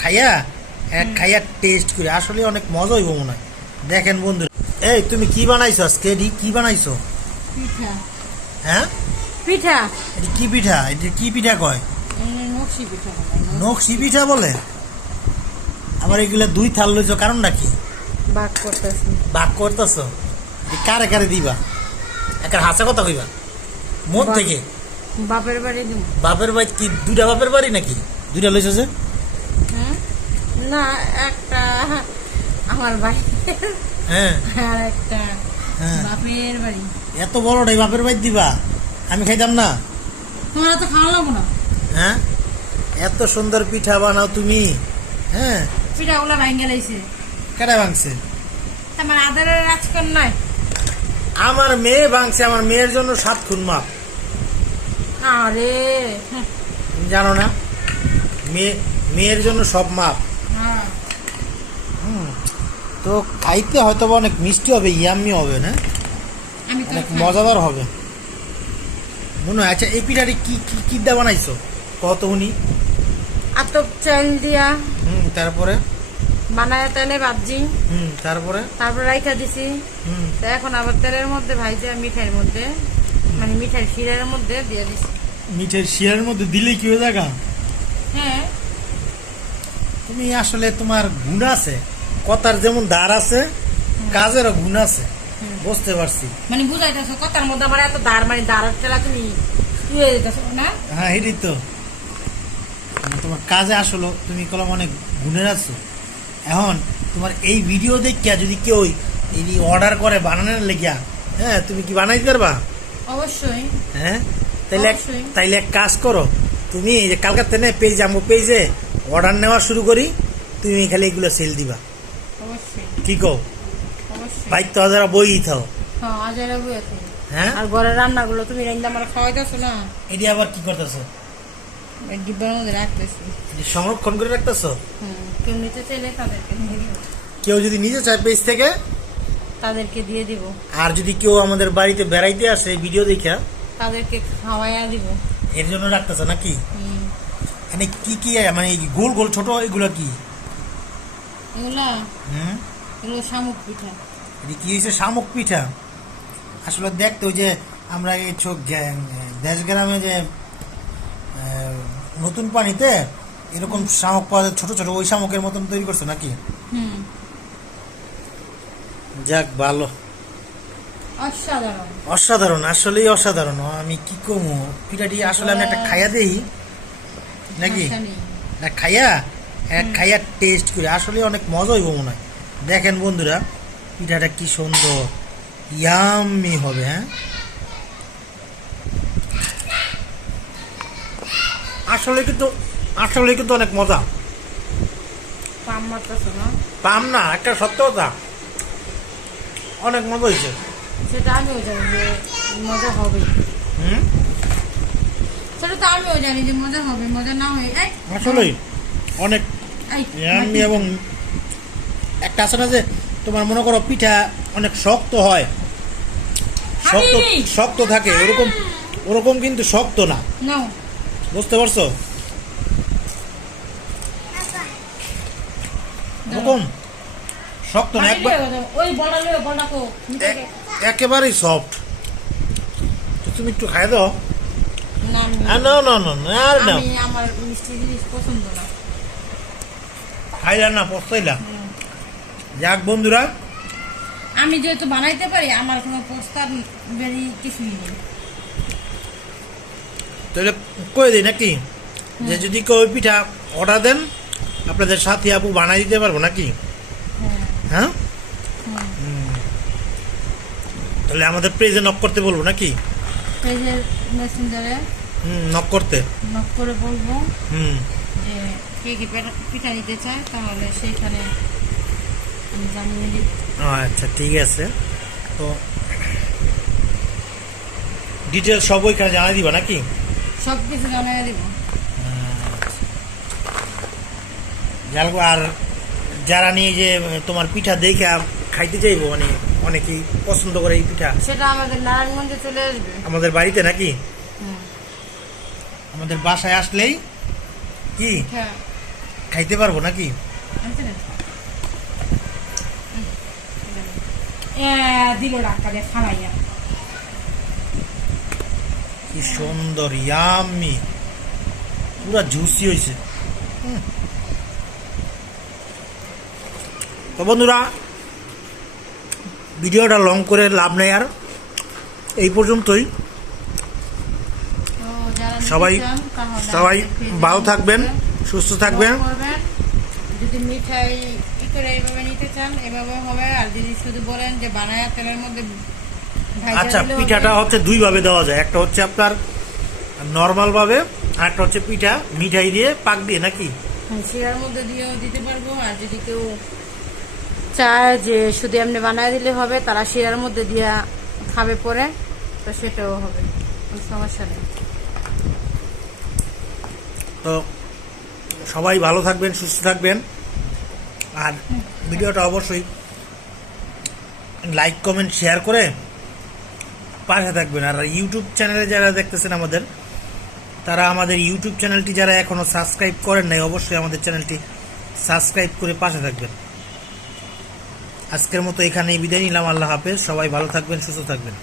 খাইয়া খাইয়া টেস্ট করে আসলে অনেক মজা হইব মনে হয়। দেখেন বন্ধু, এই তুমি কি বানাইছো আজকে? এডি কি বানাইছো? পিঠা। হ্যাঁ, পিঠা। এটি কি পিঠা? এটি কি পিঠা কয়? নকশি পিঠা। নকশি পিঠা বলে? আবার এগুলা দুই থাল লইছো, কারণটা কি? ভাগ করতেছি। ভাগ করতেছো? কারে কারে দিবা? একার হাসা কথা কইবা মন থেকে? বাপের বাড়ি দিব। বাপের বাড়ি কি দুইটা বাপের বাড়ি নাকি? দুইটা লইছো যে? না, একটা আমার বাড়ি হ্যাঁ, আর একটা হ্যাঁ। বাপের বাড়ি। এত বড়টাই বাপের বাড়ি দিবা? আমি খাইতাম না? তোমার তো খাওয়া লাগবো না। হ্যাঁ, এত সুন্দর পিঠা বানাও তুমি। হ্যাঁ, পিঠাগুলো ভাঙ্গে লাইছে। কেডা ভাঙছে? আমার আদরের রাজকন নাই। আমার মেয়ে ভাঙছে। আমার মেয়ের জন্য 7 খুন মাপ। আরে তুমি জানো না? মেয়ের জন্য সব মাপ। হ্যাঁ। তো খাইতে হয়তো অনেক মিষ্টি হবে, ইয়াম্মি হবে না? আমি তো অনেক খাই। মজাদার হবে মনে হয়। আচ্ছা, এই পিঠাটি কি কি কি দিয়ে বানাইছো কত উনি? আতপ চাল দিয়া তারপরে বানায় তেলে ভাজি। তারপরে তারপর রাইখা দিছি। তো এখন আবার তেলের মধ্যে ভাইজা মিঠাইয়ের মধ্যে, মানে মিঠাই শিরার মধ্যে দিয়ে দিছি। মিঠের শিরার মধ্যে দিলে কি হয়ে যাগা? হ্যাঁ। তুমি আসলে তোমার গুণ আছে, কথার যেমন দ্বার আছে, কাজেরও গুণ আছে। বুঝতে পারছি। মানে বুঝাইতেছো কথার মধ্যে আবার এত দাঁড়, মানে দাঁড়ার ঠেলা তুমি শুয়ে দিতেছো না? হ্যাঁ, এটাই তো। মানে তোমার কাজে আসলে তুমি কলম অনেক গুণের আছো। এখন তোমার এই ভিডিও দেখিয়া যদি কেউ এই অর্ডার করে বানানোর লেগিয়া, হ্যাঁ, তুমি কি বানাইতে পারবা? অবশ্যই। হ্যাঁ, তাইলে অবশ্যই। তাইলে এক কাজ করো, তুমি এই যে কালকার থেকে পেজ আমো পেজে অর্ডার নেওয়া শুরু করি, তুমি খালি এগুলো সেল দিবা। অবশ্যই। কি কও? অবশ্যই। বাইক তো হাজারা বই থাও। হ্যাঁ, আজারা বই আছে। হ্যাঁ, আর ঘরের রান্নাগুলো তুমি রান্না আমার খাওয়াইতেছো না? এটি আবার কি করতেছো? এই ডিব্বার মধ্যে রাখতেছি। সংরক্ষণ করে রাখতেছো? কেউ নিতে চাইলে তাদেরকে দিয়ে দিব। কেউ যদি নিতে চায় পেজ থেকে, তাদেরকে দিয়ে দিব। আর যদি কেউ আমাদের বাড়িতে বেড়াইতে আসে ভিডিও দেখা, তাদেরকে খাওয়াইয়া দিব। এর জন্য রাখতেছো নাকি? হুম। মানে কি কি, মানে এই গোল গোল ছোট এগুলো কি? এগুলা এগুলো শামুক পিঠা। এটি কি হয়েছে? শামুক পিঠা। আসলে দেখতে ওই যে আমরা এই দেশ গ্রামে যে নতুন পানিতে এরকম শামুক পাওয়া যায় ছোট ছোট, ওই শামুকের মতন তৈরি করছে নাকি? যাক, ভালো। অসাধারণ। অসাধারণ, আসলেই অসাধারণ। আমি কি কমু, পিঠাটি আসলে আমি একটা খাইয়া দেই নাকি? না, খাইয়া খাইয়া টেস্ট করে আসলে অনেক মজা হইব মনে হয়। দেখেন বন্ধুরা, পিঠাটা কি সুন্দর ইয়াম্মি হবে। হ্যাঁ, আসলে কিন্তু অনেক মজা। পাম মারতেছো না? পাম না, একটা সত্য কথা, অনেক মজা হয়েছে। সেটা আমিও জানি যে মজা হবে। সেটা তো আমিও জানি যে মজা হবে, মজা না হয় আসলেই অনেক ইয়াম্মি। এবং একটা আছে না যে তোমার মনে করো পিঠা অনেক শক্ত হয়, শক্ত থাকে, ওরকম কিন্তু শক্ত না। বুঝতে পারছো? ওরকম শক্ত না, একেবারেই সফট। তুমি একটু খাই দাও। আমার মিষ্টি জিনিস পছন্দ না। খাইলা না, পস্তাইলা। যাক বন্ধুরা, আমি যেহেতু বানাইতে পারি, আমার কোনো প্রস্তাব বেরি কিছুই নেই। তাহলে কয়ে দিই নাকি যে যদি কেউ পিঠা অর্ডার দেন, আপনাদের সাথে আপু বানাই দিতে পারবো নাকি? হ্যাঁ, তাহলে আমাদের পেজে নক করতে বলবো নাকি? পেজের মেসেঞ্জারে নক করতে, নক করে বলবো যে কে কি পিঠা নিতে চায়, তাহলে সেইখানে আমি জানিয়ে দিব। আচ্ছা, ঠিক আছে। তো ডিটেলস সব ওইখানে জানাই দিবা নাকি? সব কিছু জানিয়ে দিব। আর যারা নিয়ে যে তোমার পিঠা দেখে খাইতে চাইবো, মানে অনেকেই পছন্দ করে এই পিঠা, সেটা আমাদের নারায়ণগঞ্জে চলে আসবে, আমাদের বাড়িতে নাকি? আমাদের বাসায় আসলেই কি খাইতে পারবো নাকি? আনছে না? দিল ডাক্তার খাওয়াইয়া। কি সুন্দর, ইয়াম্মি, পুরা জুসি হয়েছে। তো বন্ধুরা, ভিডিওটা লং করে লাভ নেই আর, এই পর্যন্তই। তো যারা নিতে সবাই চান তাহলে সবাই আমাদের পেজে ভালো নক থাকবেন, করবেন, সুস্থ থাকবেন। নক করবেন। যদি মিঠাই করে এইভাবে নিতে চান এভাবে হবে, আর যদি শুধু বলেন যে বানায়া তেলের মধ্যে ভাজা আচ্ছা, দিলেও পিঠাটা হবে। হচ্ছে দুই ভাবে দেওয়া যায়, একটা হচ্ছে আপনার নর্মাল ভাবে, আর একটা হচ্ছে পিঠা মিঠাই দিয়ে পাক দিয়ে নাকি? হ্যাঁ, শিরার মধ্যে দিয়েও দিতে পারবো, আর যদি কেউ চায় যে শুধু এমনি বানায় দিলে হবে, তারা শিরার মধ্যে দিয়া খাবে পরে, তো সেটাও হবে, কোনো সমস্যা নেই। তো সবাই ভালো থাকবেন, সুস্থ থাকবেন, আর ভিডিওটা অবশ্যই লাইক কমেন্ট শেয়ার করে পাশে থাকবেন। আর ইউটিউব চ্যানেলে যারা দেখতেছেন আমাদের, তারা আমাদের ইউটিউব চ্যানেলটি যারা এখনো সাবস্ক্রাইব করেন নাই, অবশ্যই আমাদের চ্যানেলটি সাবস্ক্রাইব করে পাশে থাকবেন। আজকের মতো এখানেই বিদায় নিলাম। আল্লাহ হাফেজ। সবাই ভালো থাকবেন, সুস্থ থাকবেন।